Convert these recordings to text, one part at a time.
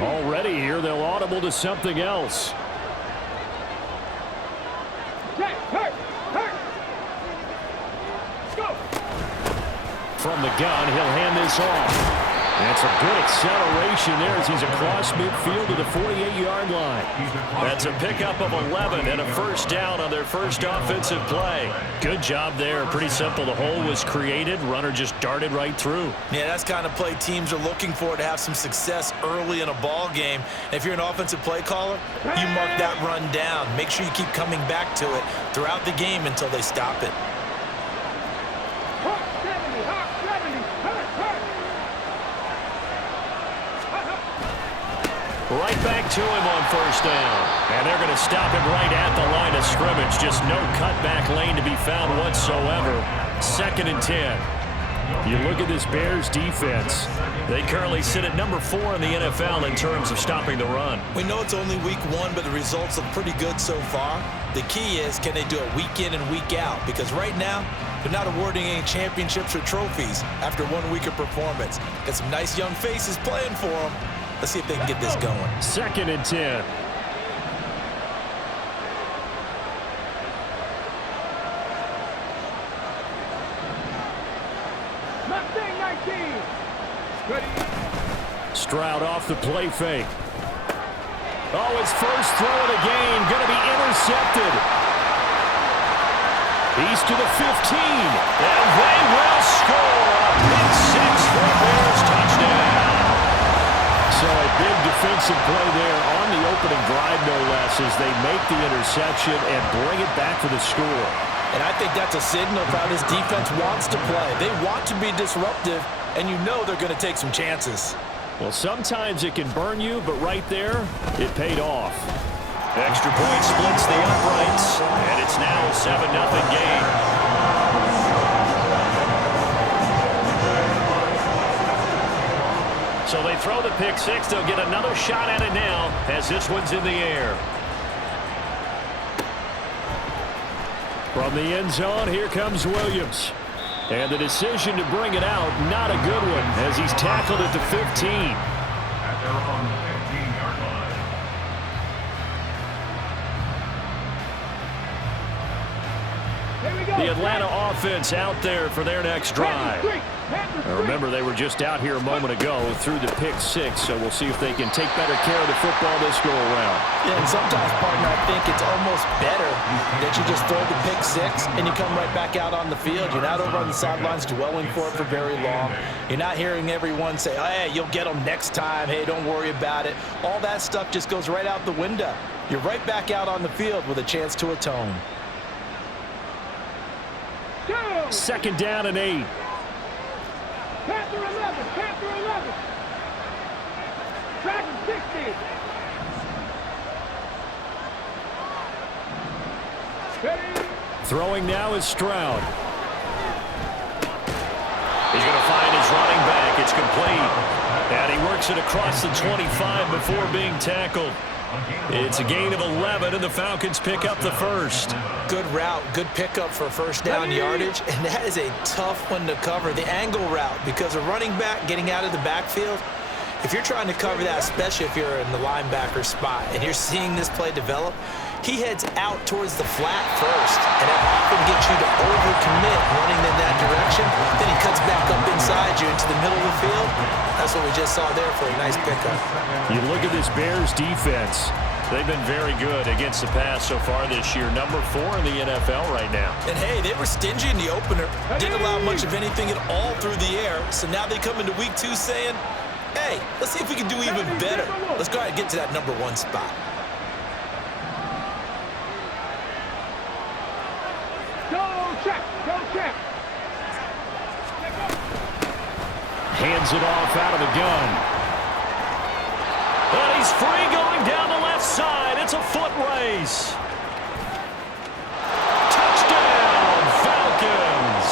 Already here, they'll audible to something else. From the gun, he'll hand this off. That's a good acceleration there as he's across midfield to the 48-yard line. That's a pickup of 11 and a first down on their first offensive play. Good job there. Pretty simple. The hole was created. Runner just darted right through. Yeah, that's kind of play teams are looking for to have some success early in a ball game. If you're an offensive play caller, you mark that run down. Make sure you keep coming back to it throughout the game until they stop it. Right back to him on first down. And they're going to stop him right at the line of scrimmage. Just no cutback lane to be found whatsoever. 2nd and 10. You look at this Bears defense. They currently sit at number 4 in the NFL in terms of stopping the run. We know it's only week 1, but the results look pretty good so far. The key is, can they do it week in and week out? Because right now, they're not awarding any championships or trophies after 1 week of performance. Got some nice young faces playing for them. Let's see if they can get this going. 2nd and 10. Stroud off the play fake. Oh, his first throw of the game going to be intercepted. He's to the 15. And they will score. A pick 6 for a Bears touchdown. So a big defensive play there on the opening drive, no less, as they make the interception and bring it back for the score. And I think that's a signal of how this defense wants to play. They want to be disruptive, and you know they're going to take some chances. Well, sometimes it can burn you, but right there, it paid off. Extra point splits the uprights, and it's now a 7-0 game. So they throw the pick 6. They'll get another shot at it now as this one's in the air. From the end zone, here comes Williams. And the decision to bring it out, not a good one, as he's tackled at the 15. At their own 15-yard line. The Atlanta offense out there for their next drive. Now remember, they were just out here a moment ago through the pick 6, so we'll see if they can take better care of the football this go-around. Yeah, and sometimes, partner, I think it's almost better that you just throw the pick 6 and you come right back out on the field. You're not over on the sidelines dwelling for it for very long. You're not hearing everyone say, oh, hey, you'll get them next time. Hey, don't worry about it. All that stuff just goes right out the window. You're right back out on the field with a chance to atone. 2nd down and 8. Panther 11, Panther 11. Dragon 60. Steady. Throwing now is Stroud. He's going to find his running back. It's complete. And he works it across the 25 before being tackled. It's a gain of 11, and the Falcons pick up the first. Good route, good pickup for first down yardage, and that is a tough one to cover. The angle route, because a running back getting out of the backfield, if you're trying to cover that, especially if you're in the linebacker spot, and you're seeing this play develop, he heads out towards the flat first, and that often gets you to overcommit running in that direction. Then he cuts back up inside you into the middle of the field. That's what we just saw there for a nice pickup. You look at this Bears defense. They've been very good against the pass so far this year. Number 4 in the NFL right now. And, hey, they were stingy in the opener. Didn't allow much of anything at all through the air. So now they come into week 2 saying, hey, let's see if we can do even better. Let's go ahead and get to that number 1 spot. Go check. Hands it off out of the gun. And he's free going down the left side. It's a foot race. Touchdown, Falcons.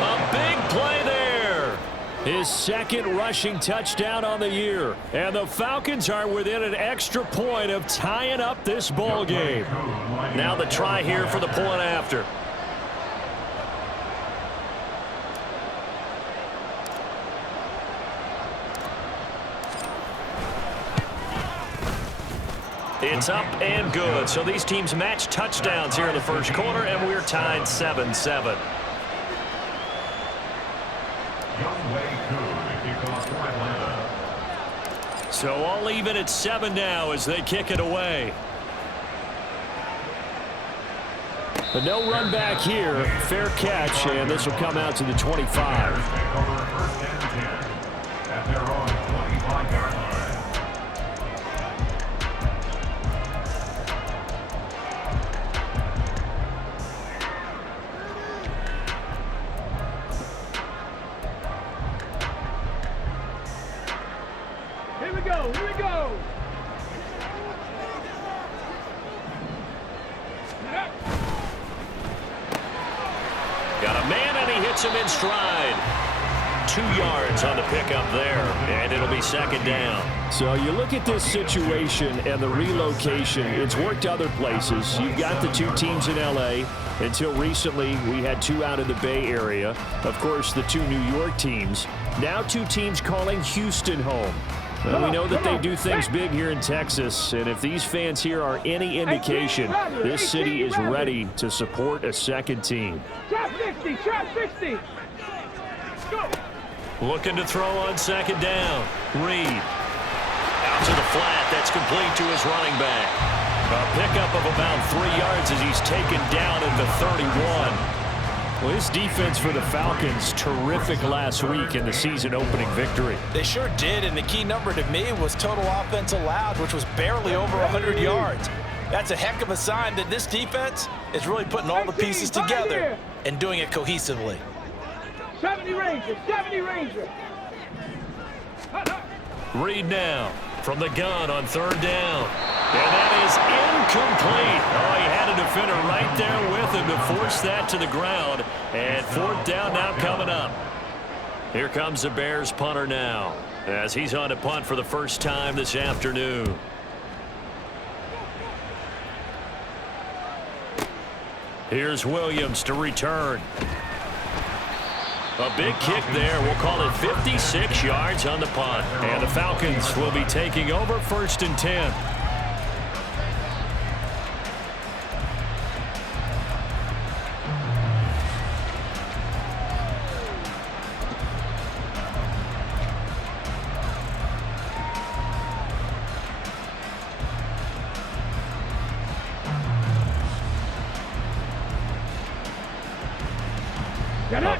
A big play there. His second rushing touchdown on the year. And the Falcons are within an extra point of tying up this ball game. Now the try here for the point after. It's up and good. So these teams match touchdowns here in the first quarter, and we're tied 7-7. So all even at 7 now as they kick it away. But no run back here. Fair catch, and this will come out to the 25. At their own 25-yard line. Here we go, here we go. Got a man, and he hits him in stride. 2 yards on the pickup there, and it'll be second down. So you look at this situation and the relocation. It's worked other places. You've got the 2 teams in L.A. Until recently, we had 2 out in the Bay Area. Of course, the 2 New York teams. Now 2 teams calling Houston home. Well, we know that they do things big here in Texas, and if these fans here are any indication, this city is ready to support a second team. Trap 60, trap 60. Go. Looking to throw on second down. Reed. Out to the flat. That's complete to his running back. A pickup of about 3 yards as he's taken down at the 31. Well, his defense for the Falcons, terrific last week in the season-opening victory. They sure did, and the key number to me was total offense allowed, which was barely over 100 yards. That's a heck of a sign that this defense is really putting all the pieces together and doing it cohesively. 70 Ranger, 70 Ranger. Reed now from the gun on third down. And that is incomplete. Oh, he had a defender right there with him to force that to the ground. And fourth down now coming up. Here comes the Bears punter now as he's on to punt for the first time this afternoon. Here's Williams to return. A big kick there. We'll call it 56 yards on the punt. And the Falcons will be taking over first and 10.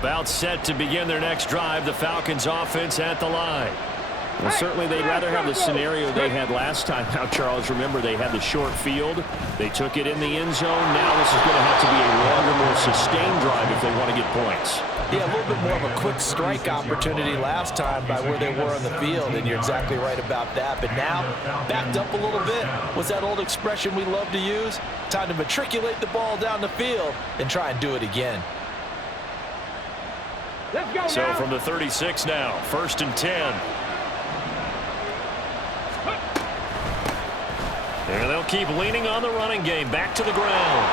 About set to begin their next drive. The Falcons offense at the line. Well, certainly they'd rather have the scenario they had last time. Now, Charles, remember they had the short field. They took it in the end zone. Now this is going to have to be a longer, more sustained drive if they want to get points. Yeah, a little bit more of a quick strike opportunity last time by where they were on the field, and you're exactly right about that. But now, backed up a little bit. What's that old expression we love to use? Time to matriculate the ball down the field and try and do it again. Let's go so now. From the 36 now, first and 10. And they'll keep leaning on the running game. Back to the ground.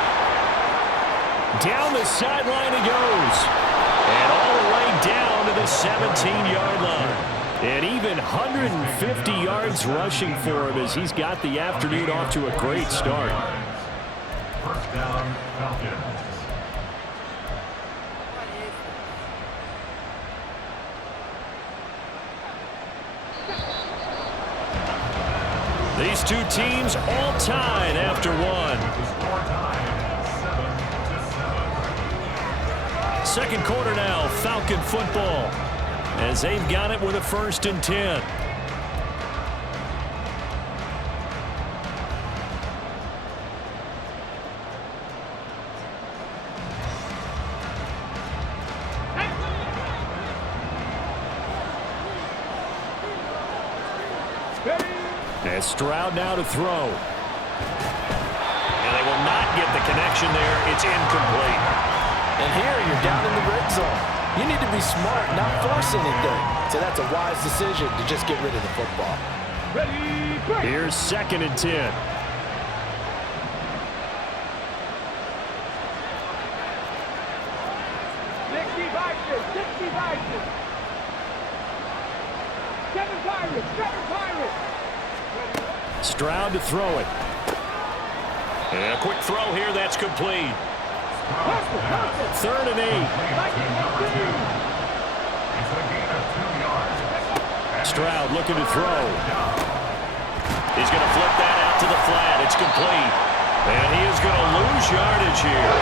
Down the sideline he goes. And all the way down to the 17-yard line. And even 150 yards rushing for him as he's got the afternoon off to a great start. First down, Falcons. These two teams all tied after one. Second quarter now, Falcon football, as they've got it with a first and 10. And Stroud now to throw. And they will not get the connection there. It's incomplete. And here you're down in the red zone. You need to be smart, not force anything. So that's a wise decision to just get rid of the football. Ready, break. Here's 2nd and 10. Stroud to throw it. And a quick throw here, that's complete. 3rd and 8. Stroud looking to throw. He's going to flip that out to the flat. It's complete. And he is going to lose yardage here.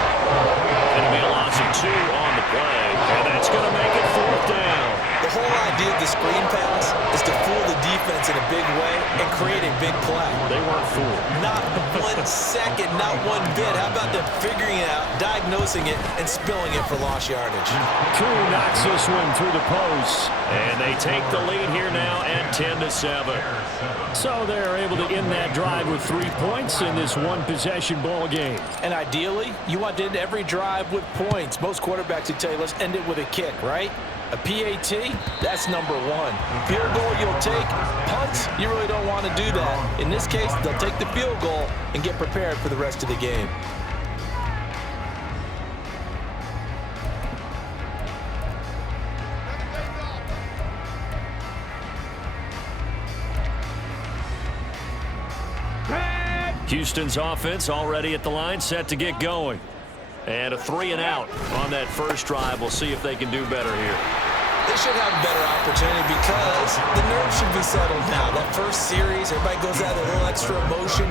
It'll be a loss of 2 on the play. And that's going to make it 4th down. The whole idea of the screen pass is to fool the defense in a big way and create a big play. They weren't fooled. Not 1 second, not 1 bit. How about them figuring it out, diagnosing it, and spilling it for lost yardage? Koo knocks this one through the post. And they take the lead here now at 10-7. So they're able to end that drive with 3 points in this one-possession ball game. And ideally, you want to end every drive with points. Most quarterbacks would tell you, let's end it with a kick, right? A PAT, that's number 1. Field goal you'll take. Punts, you really don't want to do that. In this case, they'll take the field goal and get prepared for the rest of the game. Houston's offense already at the line, set to get going. And a 3-and-out on that first drive. We'll see if they can do better here. They should have a better opportunity because the nerves should be settled now. That first series, everybody goes out with a little extra emotion.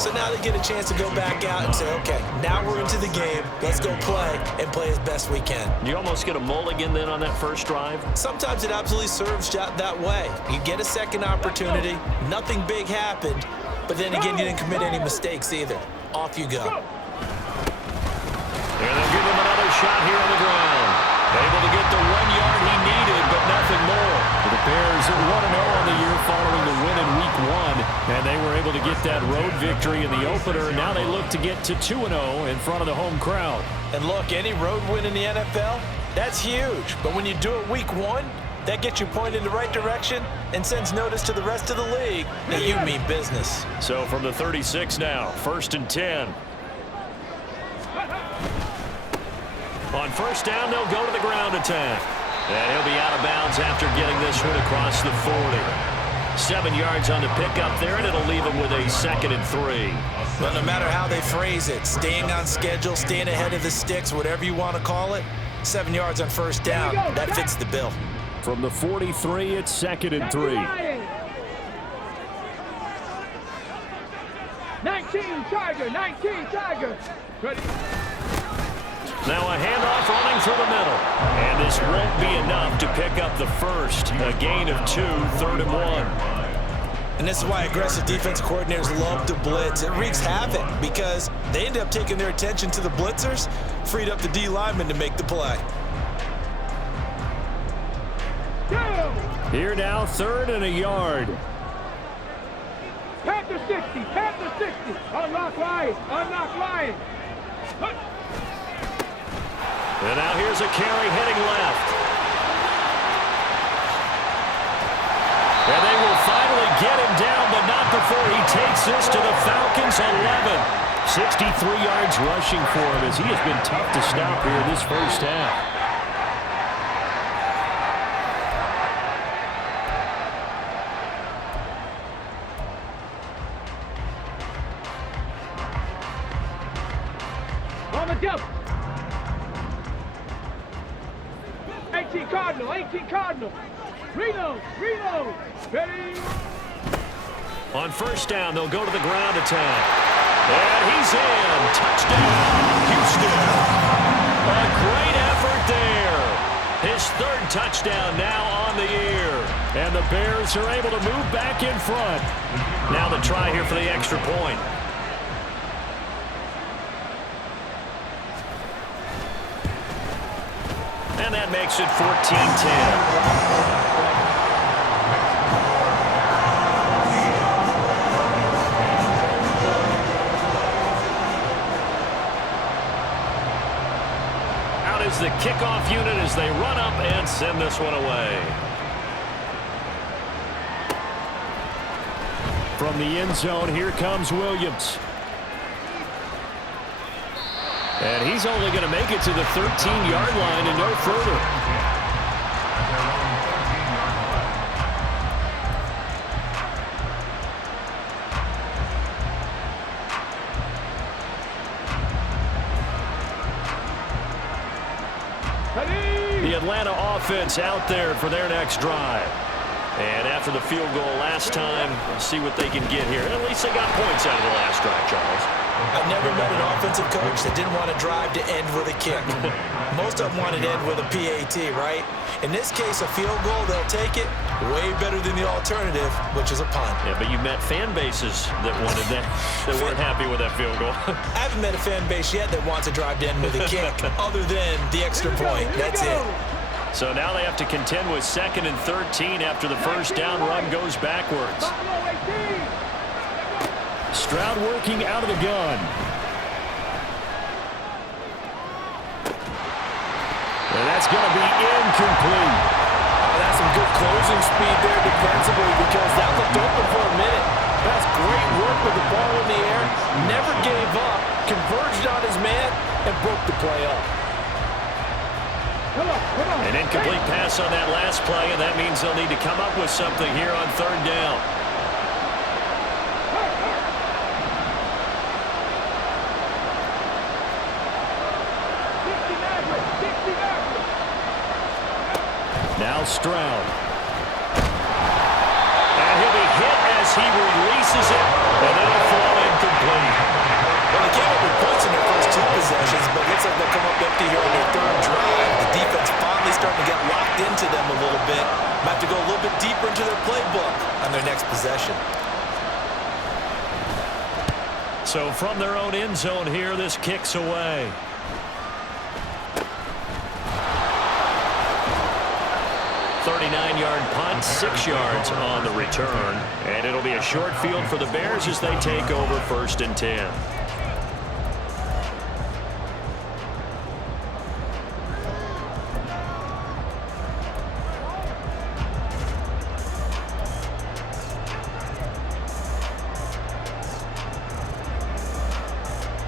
So now they get a chance to go back out and say, okay, now we're into the game. Let's go play and play as best we can. You almost get a mulligan then on that first drive? Sometimes it absolutely serves that way. You get a second opportunity. Nothing big happened. But then again, you didn't commit any mistakes either. Off you go. And they'll give him another shot here on the ground. Able to get the 1 yard he needed, but nothing more. The Bears are 1-0 on the year following the win in Week 1. And they were able to get that road victory in the opener. Now they look to get to 2-0 in front of the home crowd. And look, any road win in the NFL, that's huge. But when you do it Week 1, that gets you pointed in the right direction and sends notice to the rest of the league that you mean business. So from the 36 now, 1st and 10. On first down, they'll go to the ground attack. And he'll be out of bounds after getting this one across the 40. 7 yards on the pickup there, and it'll leave him with a 2nd and 3. But no matter how they phrase it, staying on schedule, staying ahead of the sticks, whatever you want to call it, 7 yards on first down, that fits the bill. From the 43, it's 2nd and 3. 19 Tiger. Ready. Now a handoff running through the middle. And this won't be enough to pick up the first. A gain of 2, 3rd and 1. And this is why aggressive defense coordinators love to blitz. It wreaks havoc because they end up taking their attention to the blitzers, freed up the D lineman to make the play. Here now, 3rd and a yard. Panther 60. Unlock line. And now here's a carry heading left. And they will finally get him down, but not before he takes this to the Falcons' 11. 63 yards rushing for him as he has been tough to stop here in this first half. On the jump. 18 Cardinal. Reload. Ready. On first down, they'll go to the ground attack. And he's in. Touchdown, Houston. A great effort there. His 3rd touchdown now on the year. And the Bears are able to move back in front. Now the try here for the extra point. And that makes it 14-10. Is the kickoff unit as they run up and send this one away. From the end zone, here comes Williams. And he's only going to make it to the 13-yard line and no further. The Atlanta offense out there for their next drive. And after the field goal last time, we'll see what they can get here. At least they got points out of the last drive, Charles. I've never met an offensive coach that didn't want to drive to end with a kick. Most of them wanted to end with a PAT, right? In this case, a field goal, they'll take it. Way better than the alternative, which is a punt. Yeah, but you met fan bases that wanted that, that weren't happy with that field goal. I haven't met a fan base yet that wants to drive to end with a kick, other than the extra point. That's it. So now they have to contend with 2nd and 13 after the first down run goes backwards. Stroud working out of the gun. And that's going to be incomplete. That's some good closing speed there defensively because that looked open for a minute. That's great work with the ball in the air. Never gave up, converged on his man, and broke the play up. An incomplete pass on that last play, and that means they'll need to come up with something here on 3rd down. Now Stroud. And he'll be hit as he releases it, and it'll fall incomplete. Well, they came up with points in their first 2 possessions, but it looks like they'll come up empty here on their 3rd drive. The defense finally starting to get locked into them a little bit. Might have to go a little bit deeper into their playbook on their next possession. So from their own end zone here, this kicks away. .39-yard punt, 6 yards on the return. And it'll be a short field for the Bears as they take over 1st and 10.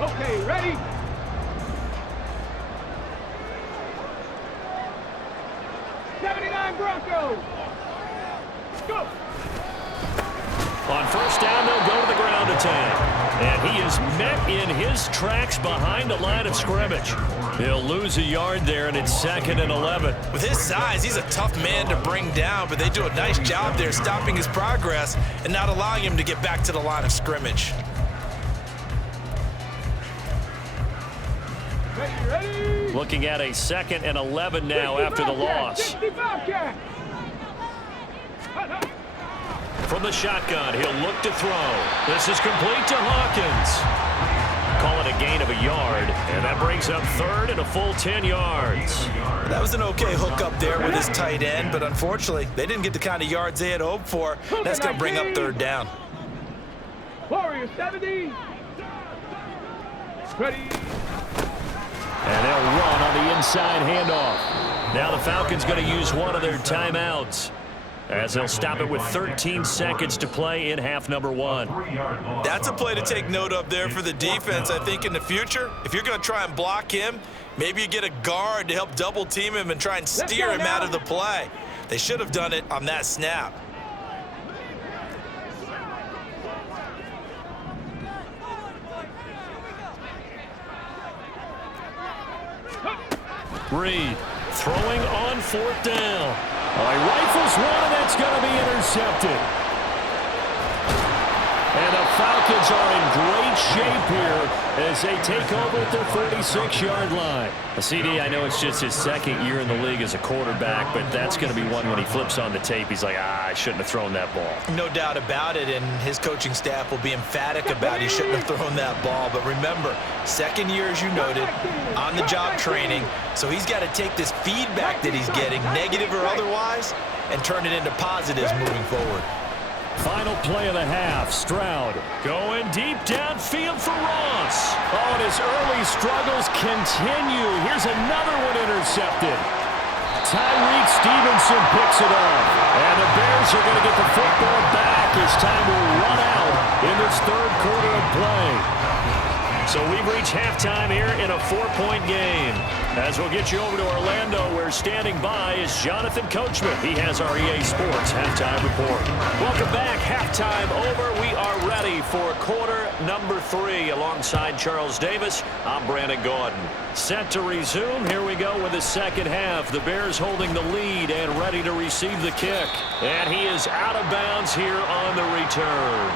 Okay, ready? Broncos. Go. On 1st down, they'll go to the ground attack. And he is met in his tracks behind the line of scrimmage. He'll lose a yard there, and it's 2nd and 11. With his size, he's a tough man to bring down, but they do a nice job there stopping his progress and not allowing him to get back to the line of scrimmage. Ready? Looking at a 2nd and 11 now after the loss. From the shotgun, he'll look to throw. This is complete to Hawkins. Call it a gain of a yard, and that brings up 3rd and a full 10 yards. That was an okay hook up there with his tight end, but unfortunately, they didn't get the kind of yards they had hoped for. That's going to bring up 3rd down. Warrior 70. Ready. And they'll run on the inside handoff. Now the Falcons going to use one of their timeouts, as they'll stop it with 13 seconds to play in half number 1. That's a play to take note of there for the defense, I think, in the future. If you're going to try and block him, maybe you get a guard to help double team him and try and steer him out of the play. They should have done it on that snap. Reed throwing on 4th down. He rifles one, and that's going to be intercepted. And the Falcons are in great shape here as they take over at their 46-yard line. CD, I know it's just his 2nd year in the league as a quarterback, but that's going to be one when he flips on the tape. He's like, I shouldn't have thrown that ball. No doubt about it, and his coaching staff will be emphatic about he shouldn't have thrown that ball. But remember, 2nd year, as you noted, on-the-job training, so he's got to take this feedback that he's getting, negative or otherwise, and turn it into positives moving forward. Final play of the half. Stroud going deep downfield for Ross. Oh, and his early struggles continue. Here's another one intercepted. Tyreek Stevenson picks it up. And the Bears are going to get the football back as time will run out in this third quarter of play. So we've reached halftime here in a 4-point game. As we'll get you over to Orlando, where standing by is Jonathan Coachman. He has our EA Sports Halftime Report. Welcome back. Halftime over. We are ready for quarter number 3. Alongside Charles Davis, I'm Brandon Gordon. Set to resume. Here we go with the second half. The Bears holding the lead and ready to receive the kick. And he is out of bounds here on the return.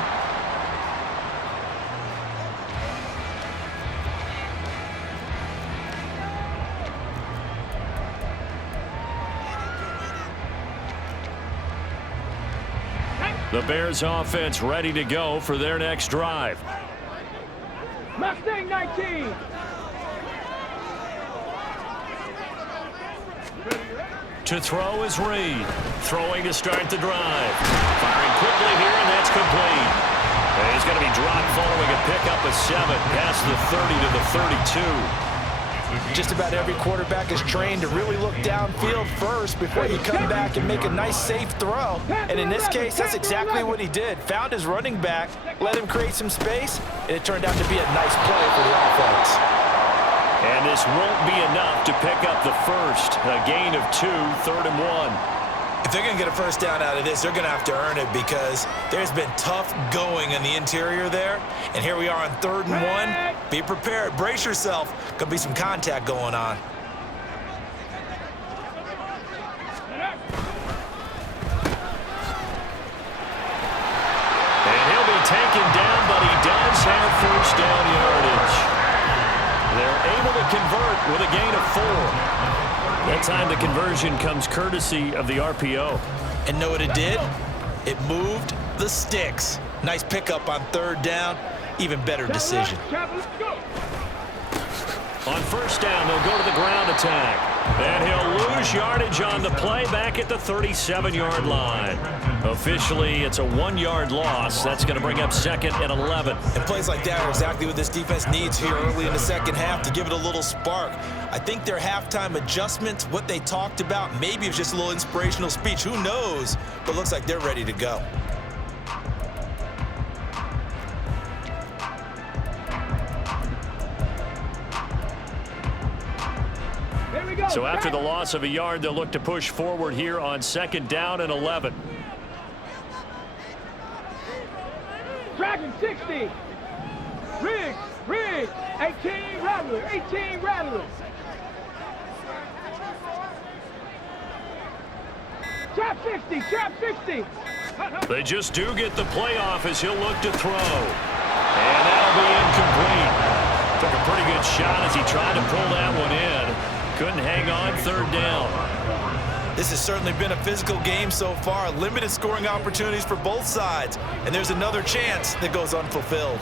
The Bears offense ready to go for their next drive. Mustang 19. To throw is Reed. Throwing to start the drive. Firing quickly here, and that's complete. And he's going to be dropped following a pickup of 7 past the 30 to the 32. Just about every quarterback is trained to really look downfield first before you come back and make a nice, safe throw. And in this case, that's exactly what he did. Found his running back, let him create some space, and it turned out to be a nice play for the offense. And this won't be enough to pick up the first. A gain of 2, 3rd and 1. If they're going to get a first down out of this, they're going to have to earn it because there's been tough going in the interior there. And here we are on 3rd and 1. Be prepared. Brace yourself. Going to be some contact going on. And he'll be taken down, but he does have first down yardage. They're able to convert with a gain of 4. That time the conversion comes courtesy of the RPO. And know what it did? It moved the sticks. Nice pickup on 3rd down. Even better decision. On first down, they'll go to the ground attack. And he'll lose yardage on the play back at the 37-yard line. Officially, it's a 1-yard loss. That's going to bring up 2nd and 11. And plays like that are exactly what this defense needs here early in the second half to give it a little spark. I think their halftime adjustments, what they talked about, maybe it was just a little inspirational speech. Who knows? But looks like they're ready to go. So after the loss of a yard, they'll look to push forward here on 2nd down and 11. Dragon 60. Riggs. 18 Rattler. Trap 60. They just do get the playoff as he'll look to throw. And that'll be incomplete. Took a pretty good shot as he tried to pull that one in. Couldn't hang on 3rd down. This has certainly been a physical game so far. Limited scoring opportunities for both sides. And there's another chance that goes unfulfilled.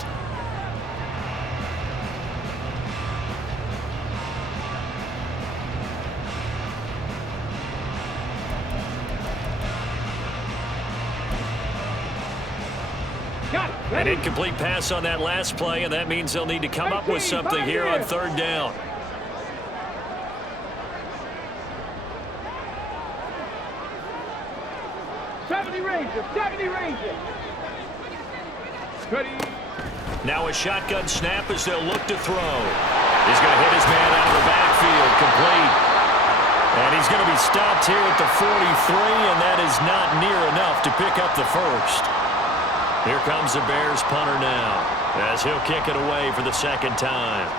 An incomplete pass on that last play, and that means they'll need to come up with something here on 3rd down. Now a shotgun snap as they'll look to throw. He's going to hit his man out of the backfield, complete. And he's going to be stopped here at the 43, and that is not near enough to pick up the first. Here comes the Bears punter now, as he'll kick it away for the 2nd time.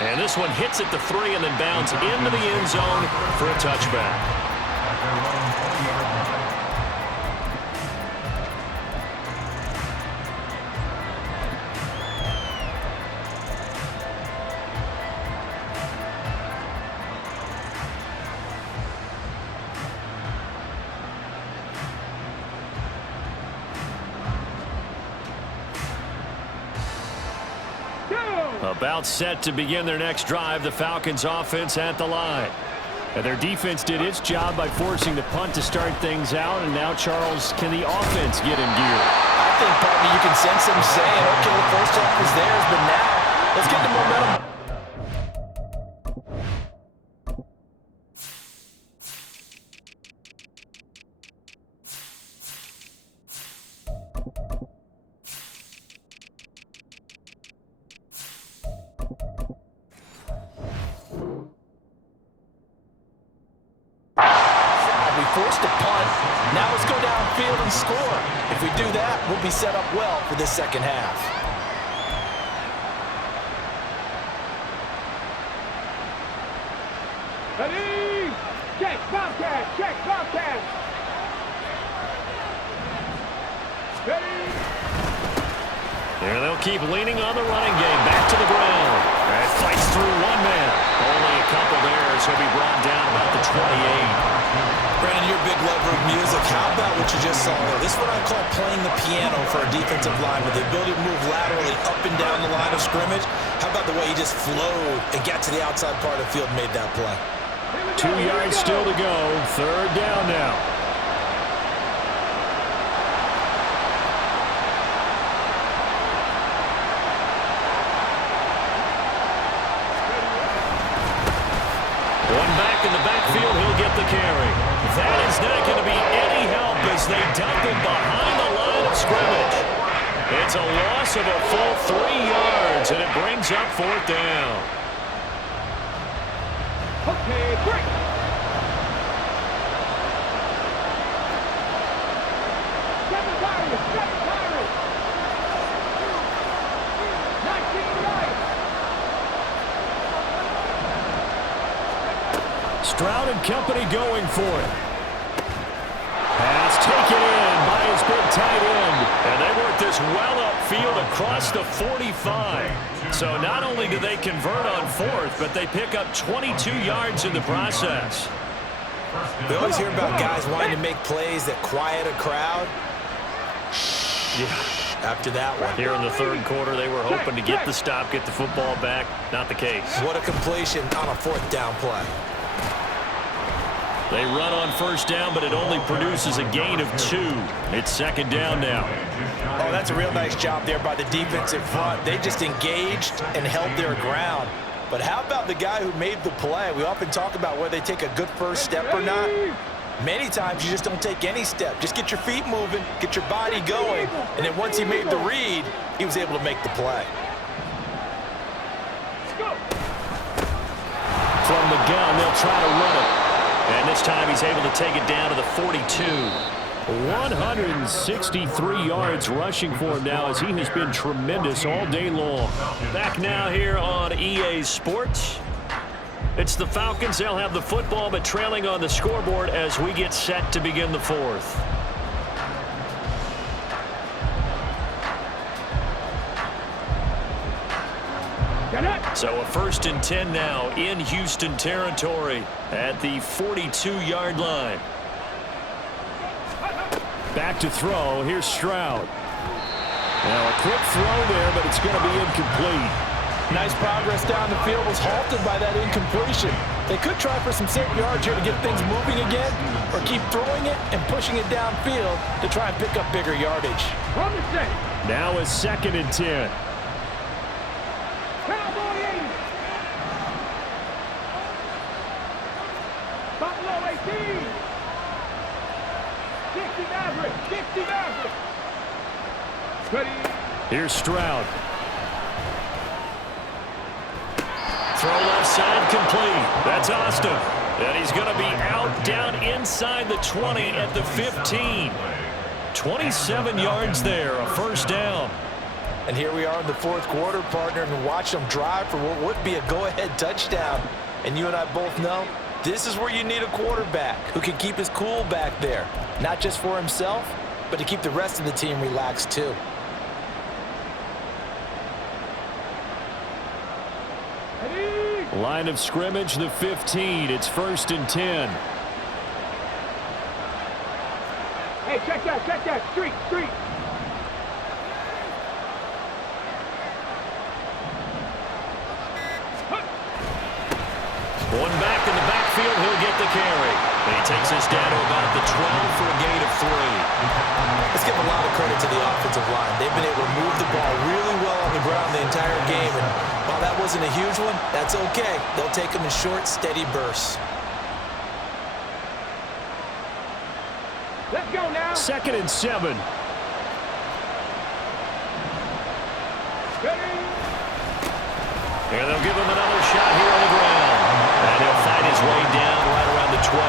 And this one hits at the 3 and then bounds into the end zone for a touchback. About set to begin their next drive, the Falcons offense at the line. And their defense did its job by forcing the punt to start things out. And now, Charles, can the offense get in gear? I think, partner, you can sense them saying, okay, the first half is theirs, but now let's get the momentum. Forced to punt. Now let's go downfield and score. If we do that, we'll be set up well for this second half. Ready? Check, Bobcat. Check, Bobcat. Ready? There they'll keep leaning on the running game. Back to the ground. That fights through one man. Only a couple there as he'll be brought down about the 28. Brandon, you're a big lover of music. How about what you just saw there? This is what I call playing the piano for a defensive line with the ability to move laterally up and down the line of scrimmage. How about the way he just flowed and got to the outside part of the field and made that play? 2 yards still to go. Third down now. One back in the backfield, he'll get the carry. That is not going to be any help as they dump it behind the line of scrimmage. It's a loss of a full 3 yards, and it brings up fourth down. Okay, break. Seven tires. 19 right. Stroud and company going for it. Pass taken in by his big tight end. And they work this well upfield across the 45. So not only do they convert on fourth, but they pick up 22 yards in the process. We always hear about guys wanting to make plays that quiet a crowd. Yeah, after that one. Here in the third quarter, they were hoping to get the stop, get the football back. Not the case. What a completion on a fourth down play. They run on first down, but it only produces a gain of 2. It's second down now. Oh, that's a real nice job there by the defensive front. They just engaged and held their ground. But how about the guy who made the play? We often talk about whether they take a good first step or not. Many times you just don't take any step. Just get your feet moving, get your body going, and then once he made the read, he was able to make the play. From the gun, they'll try to run it. And this time he's able to take it down to the 42. 163 yards rushing for him now as he has been tremendous all day long. Back now here on EA Sports. It's the Falcons. They'll have the football, but trailing on the scoreboard as we get set to begin the fourth. So a 1st and 10 now in Houston territory at the 42-yard line. Back to throw. Here's Stroud. Now a quick throw there, but it's going to be incomplete. Nice progress down the field was halted by that incompletion. They could try for some safe yards here to get things moving again, or keep throwing it and pushing it downfield to try and pick up bigger yardage. Now a 2nd and 10. Buffalo 18. 60 Maverick. 60 Maverick. Ready. Here's Stroud. Throw left side complete. That's Austin. And he's going to be out down inside the 20 at the 15. 27 yards there, a first down. And here we are in the fourth quarter, partner, and watch them drive for what would be a go-ahead touchdown. And you and I both know this is where you need a quarterback who can keep his cool back there, not just for himself, but to keep the rest of the team relaxed too. Line of scrimmage, the 15. It's 1st and 10. Hey, check that. Street. One back in the backfield, he'll get the carry. And he takes us down to about the 12 for a gain of 3. Let's give a lot of credit to the offensive line. They've been able to move the ball really well on the ground the entire game. And while that wasn't a huge one, that's okay. They'll take them in short, steady bursts. Let's go now. 2nd and 7. Ready? And they'll give him another shot here on the ground. And he'll find his way down right around the 12.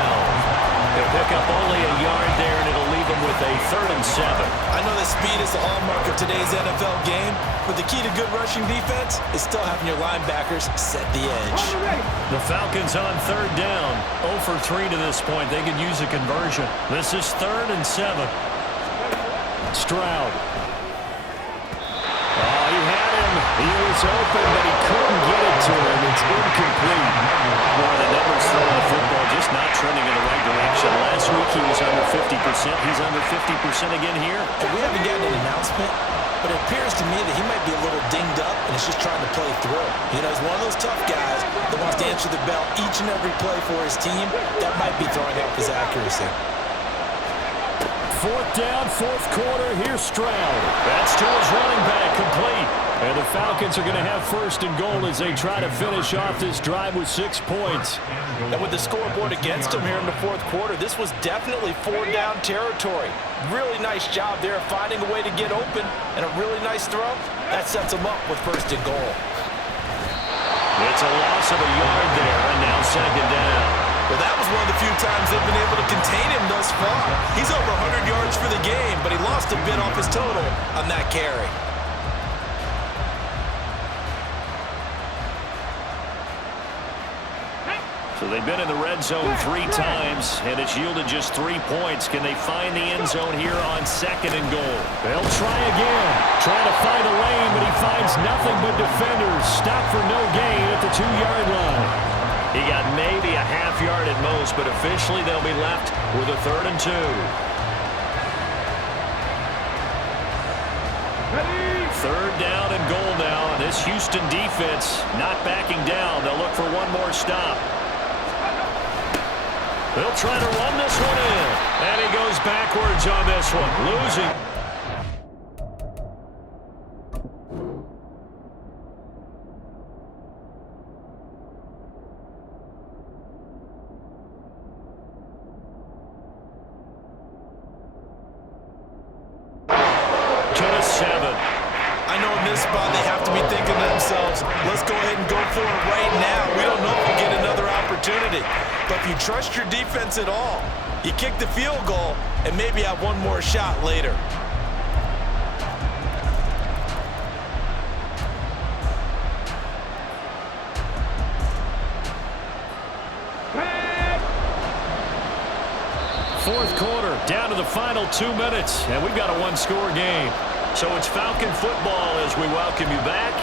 He'll pick up only a yard there, and it'll leave him with a 3rd and 7. I know that speed is the hallmark of today's NFL game, but the key to good rushing defense is still having your linebackers set the edge. On the ready. The Falcons on 3rd down. 0 for 3 to this point. They could use a conversion. This is 3rd and 7. Stroud. Oh, he had him. He was open, but he couldn't get it to him. It's incomplete. Boy, the numbers throwing the football just not trending in the right direction. Last week he was under 50%. He's under 50% again here. And we haven't gotten an announcement, but it appears to me that he might be a little dinged up and is just trying to play through. You know, he's one of those tough guys that wants to answer the bell each and every play for his team. That might be throwing off his accuracy. 4th down, 4th quarter. Here's Stroud. That's to his running back, complete. And the Falcons are going to have 1st and goal as they try to finish off this drive with 6 points. And with the scoreboard against him here in the 4th quarter, this was definitely 4-down territory. Really nice job there finding a way to get open, and a really nice throw. That sets him up with 1st and goal. It's a loss of a yard there, and now 2nd down. Well, that was one of the few times they've been able to contain him thus far. He's over 100 yards for the game, but he lost a bit off his total on that carry. So they've been in the red zone 3 times, and it's yielded just 3 points. Can they find the end zone here on 2nd and goal? They'll try again. Trying to find a lane, but he finds nothing but defenders. Stop for no gain at the 2-yard line. He got maybe a half yard at most, but officially they'll be left with a 3rd and 2. Ready. 3rd down and goal now, and this Houston defense not backing down. They'll look for one more stop. They'll try to run this one in, and he goes backwards on this one, losing. I know in this spot they have to be thinking to themselves, let's go ahead and go for it right now. We don't know if we'll get another opportunity. But if you trust your defense at all, you kick the field goal and maybe have one more shot later. Fourth quarter, down to the final 2 minutes, and we've got a 1-score game. So it's Falcon football as we welcome you back.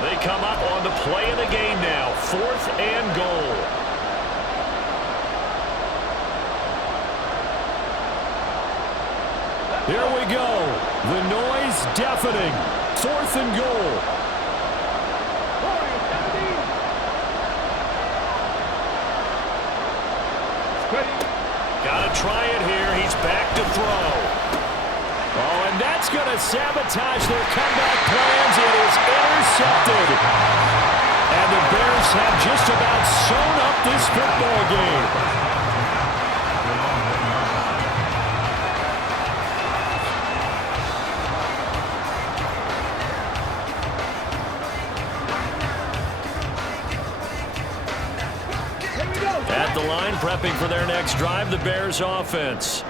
They come up on the play of the game now, 4th and goal. Here we go. The noise deafening. 4th and goal. Got to try it here. He's back to throw. Oh, and that's going to sabotage their comeback plans. It is intercepted. And the Bears have just about sewn up this football game. At the line, prepping for their next drive, the Bears offense.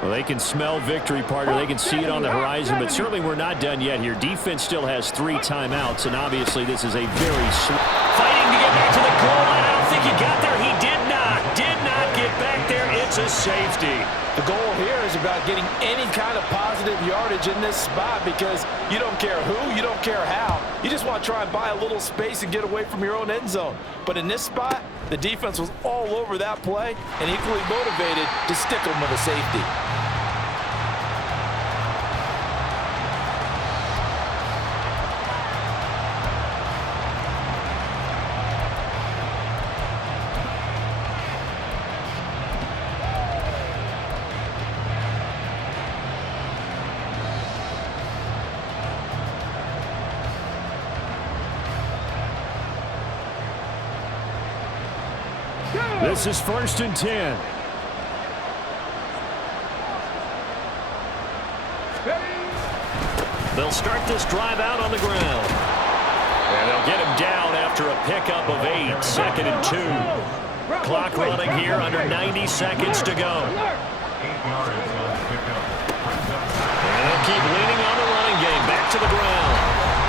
Well, they can smell victory, partner. They can see it on the horizon, but certainly we're not done yet here. Defense still has 3 timeouts, and obviously this is a very fighting to get back to the goal line. I don't think he got there. He did not get back there. It's a safety. The goal here is about getting any kind of positive yardage in this spot because you don't care who, you don't care how. You just want to try and buy a little space and get away from your own end zone. But in this spot, the defense was all over that play and equally motivated to stick them with a safety. This is 1st and 10. They'll start this drive out on the ground. And they'll get him down after a pickup of 8, 2nd and 2. Clock running here, under 90 seconds to go. 8 yards on the pickup. And they'll keep leaning on the running game. Back to the ground.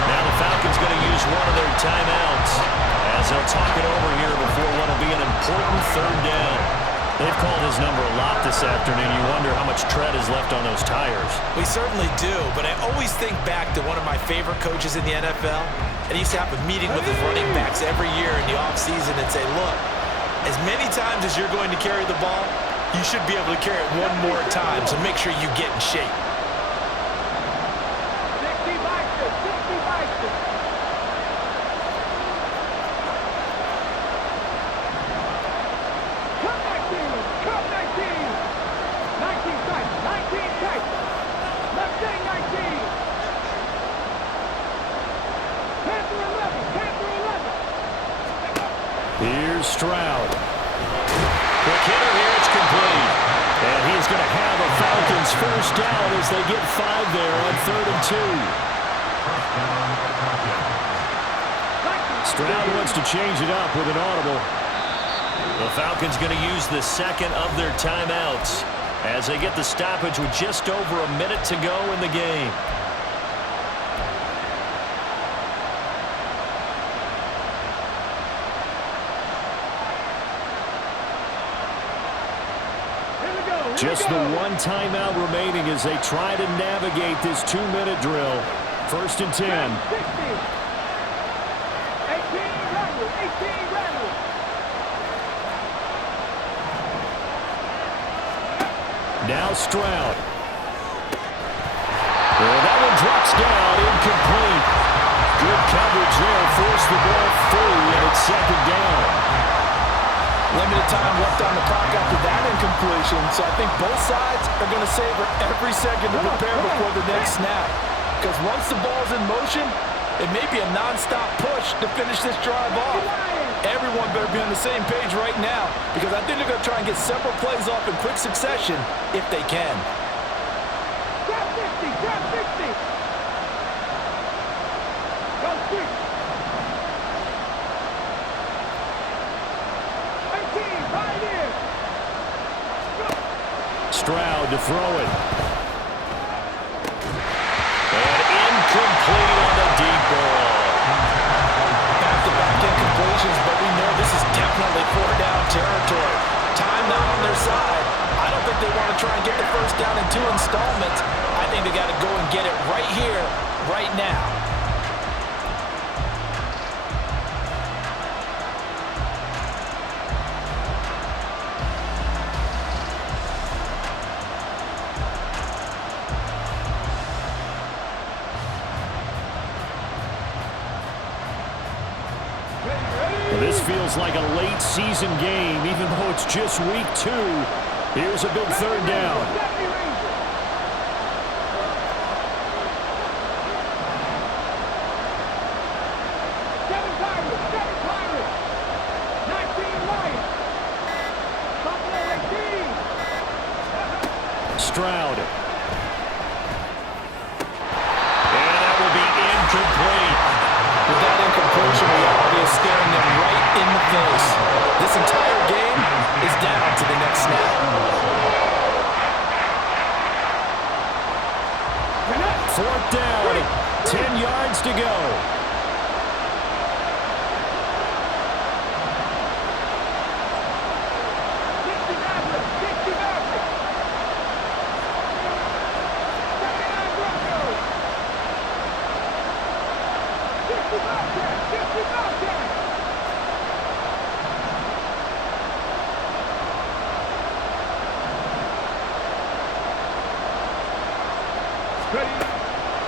Now the Falcons going to use one of their timeouts as they'll talk it over here before what will be an important 3rd down. They've called his number a lot this afternoon. You wonder how much tread is left on those tires. We certainly do, but I always think back to one of my favorite coaches in the NFL, and he used to have a meeting with his running backs every year in the offseason and say, look, as many times as you're going to carry the ball, you should be able to carry it one more time, so make sure you get in shape. Here's Stroud. Quick hitter here, it's complete. And he's going to have a Falcons 1st down as they get 5 there on 3rd and 2. Stroud wants to change it up with an audible. The Falcons going to use the 2nd of their timeouts as they get the stoppage with just over a minute to go in the game. Just the one timeout remaining as they try to navigate this 2-minute drill. 1st and 10. 18 rattle. Now Stroud. Oh, that one drops down, incomplete. Good coverage there, forced the ball free, and it's 2nd down. Limited time left on the clock after that incompletion, so I think both sides are going to savor every second to prepare before the next snap. Because once the ball's in motion, it may be a non-stop push to finish this drive off. Everyone better be on the same page right now, because I think they're going to try and get several plays off in quick succession if they can. Grab 60, grab 60. Go quick. 18, right here. Stroud to throw it. And incomplete on the deep ball. Back-to-back incompletions, but we know this is definitely 4-down territory. Time not on their side. I don't think they want to try and get the 1st down in 2 installments. I think they got to go and get it right here, right now. This feels like a late season game, even though it's just week 2. Here's a big 3rd down. Stroud. And that will be incomplete. With that incompletion, reality is staring them right in the face. This entire game is down to the next snap. 4th down, 10 yards to go.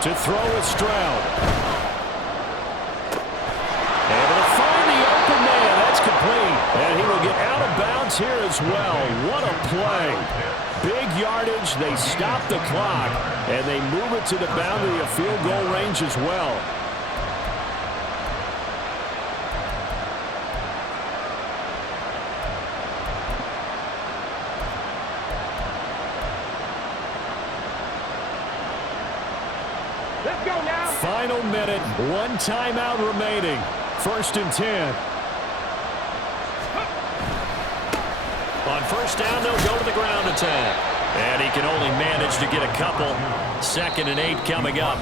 To throw with Stroud. Able to find the open man. That's complete. And he will get out of bounds here as well. What a play. Big yardage. They stop the clock. And they move it to the boundary of field goal range as well. final minute, one timeout remaining. 1st and 10. On 1st down, they'll go to the ground attack. And he can only manage to get a couple. 2nd and 8 coming up.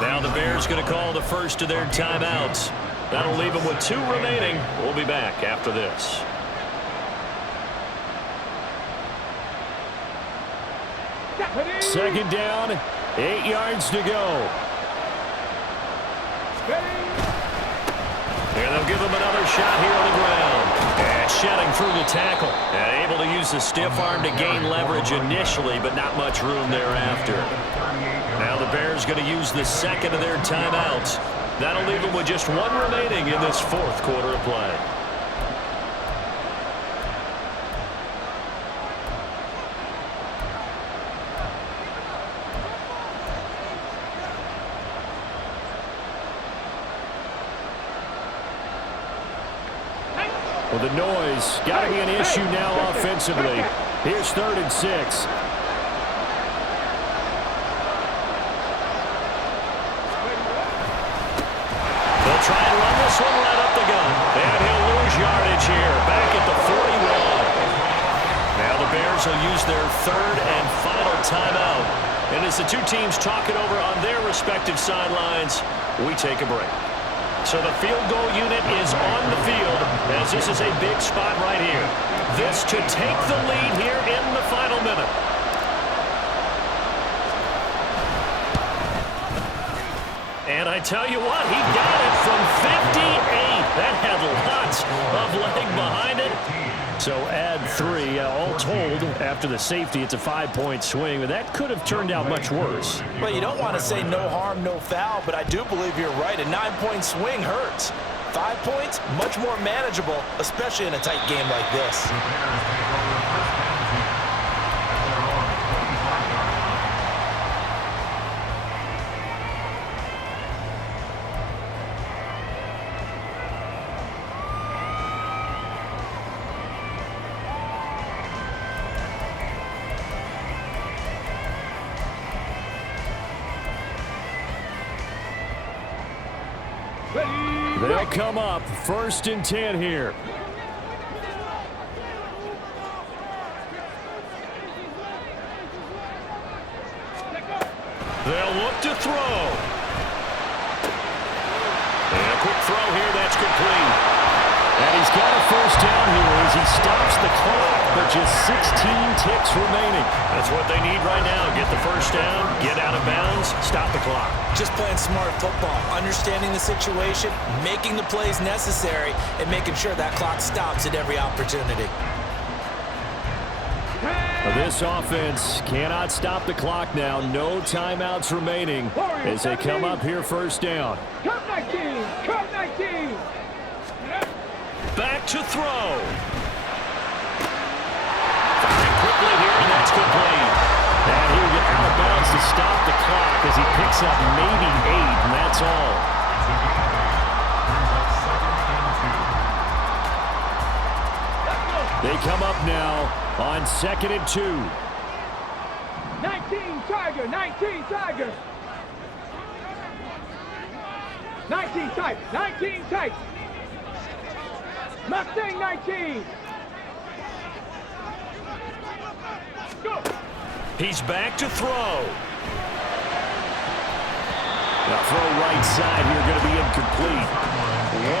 Now the Bears going to call the first of their timeouts. That'll leave them with 2 remaining. We'll be back after this. Second down, 8 yards to go. And they'll give him another shot here on the ground. And shedding through the tackle. And able to use the stiff arm to gain leverage initially, but not much room thereafter. Now the Bears going to use the second of their timeouts. That'll leave them with just 1 remaining in this 4th quarter of play. Well, the noise got to be an issue now offensively. Here's 3rd and 6. They'll try and run this one right up the gun. And he'll lose yardage here, back at the 41. Now the Bears will use their 3rd and final timeout. And as the 2 teams talk it over on their respective sidelines, we take a break. So the field goal unit is on the field as this is a big spot right here. This to take the lead here in the final minute. And I tell you what, he got it from 58. That had lots of leg behind it. So add 3, all told, after the safety, it's a 5-point swing. But that could have turned out much worse. Well, you don't want to say no harm, no foul, but I do believe you're right. A 9-point swing hurts. 5 points, much more manageable, especially in a tight game like this. They'll come up 1st and 10 here. They'll look to throw. And a quick throw here, that's complete. And he's got a 1st down here as he stops the clock, but just 16 ticks remaining. That's what they need right now. Get the 1st down, get out of bounds, stop the clock. Just playing smart football, understanding the situation, making the plays necessary, and making sure that clock stops at every opportunity. This offense cannot stop the clock now. No timeouts remaining as they come up here 1st down. Cut 19! Cut 19! Back to throw. Firing quickly here, and that's complete. And he'll get out of bounds to stop the clock as he picks up maybe 8, and that's all. They come up now on 2nd and 2. 19 Tiger! 19 Tiger! 19 tight! 19 tight! Mustang 19! Go! He's back to throw. Now throw right side here, going to be incomplete.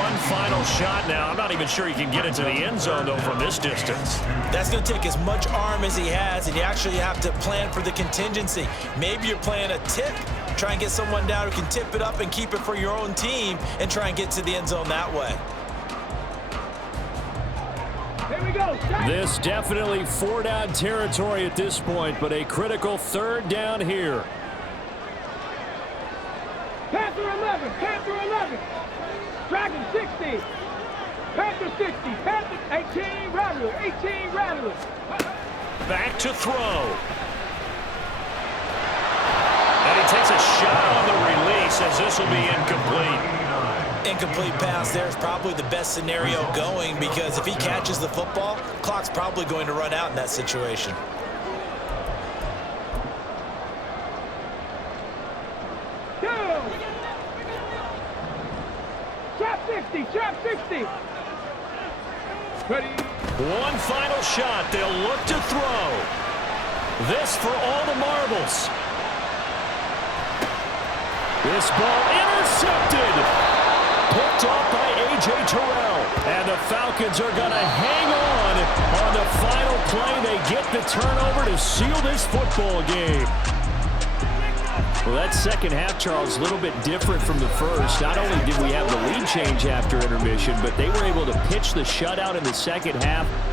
One final shot now. I'm not even sure he can get into the end zone, though, from this distance. That's going to take as much arm as he has, and you actually have to plan for the contingency. Maybe you're playing a tip. Try and get someone down who can tip it up and keep it for your own team and try and get to the end zone that way. Here we go. This definitely 4-down territory at this point, but a critical 3rd down here. Panther 11, Panther 11. Dragon 60. Panther 60, Panther 18, Rattler, 18, Rattler. Back to throw. And he takes a shot on the release as this will be incomplete. Incomplete pass there is probably the best scenario going because if he catches the football, clock's probably going to run out in that situation. Go! 60. Trap 60. Ready. One final shot. They'll look to throw. This for all the marbles. This ball intercepted. Picked off by A.J. Terrell. And the Falcons are going to hang on the final play. They get the turnover to seal this football game. Well, that second half, Charles, a little bit different from the first. Not only did we have the lead change after intermission, but they were able to pitch the shutout in the second half.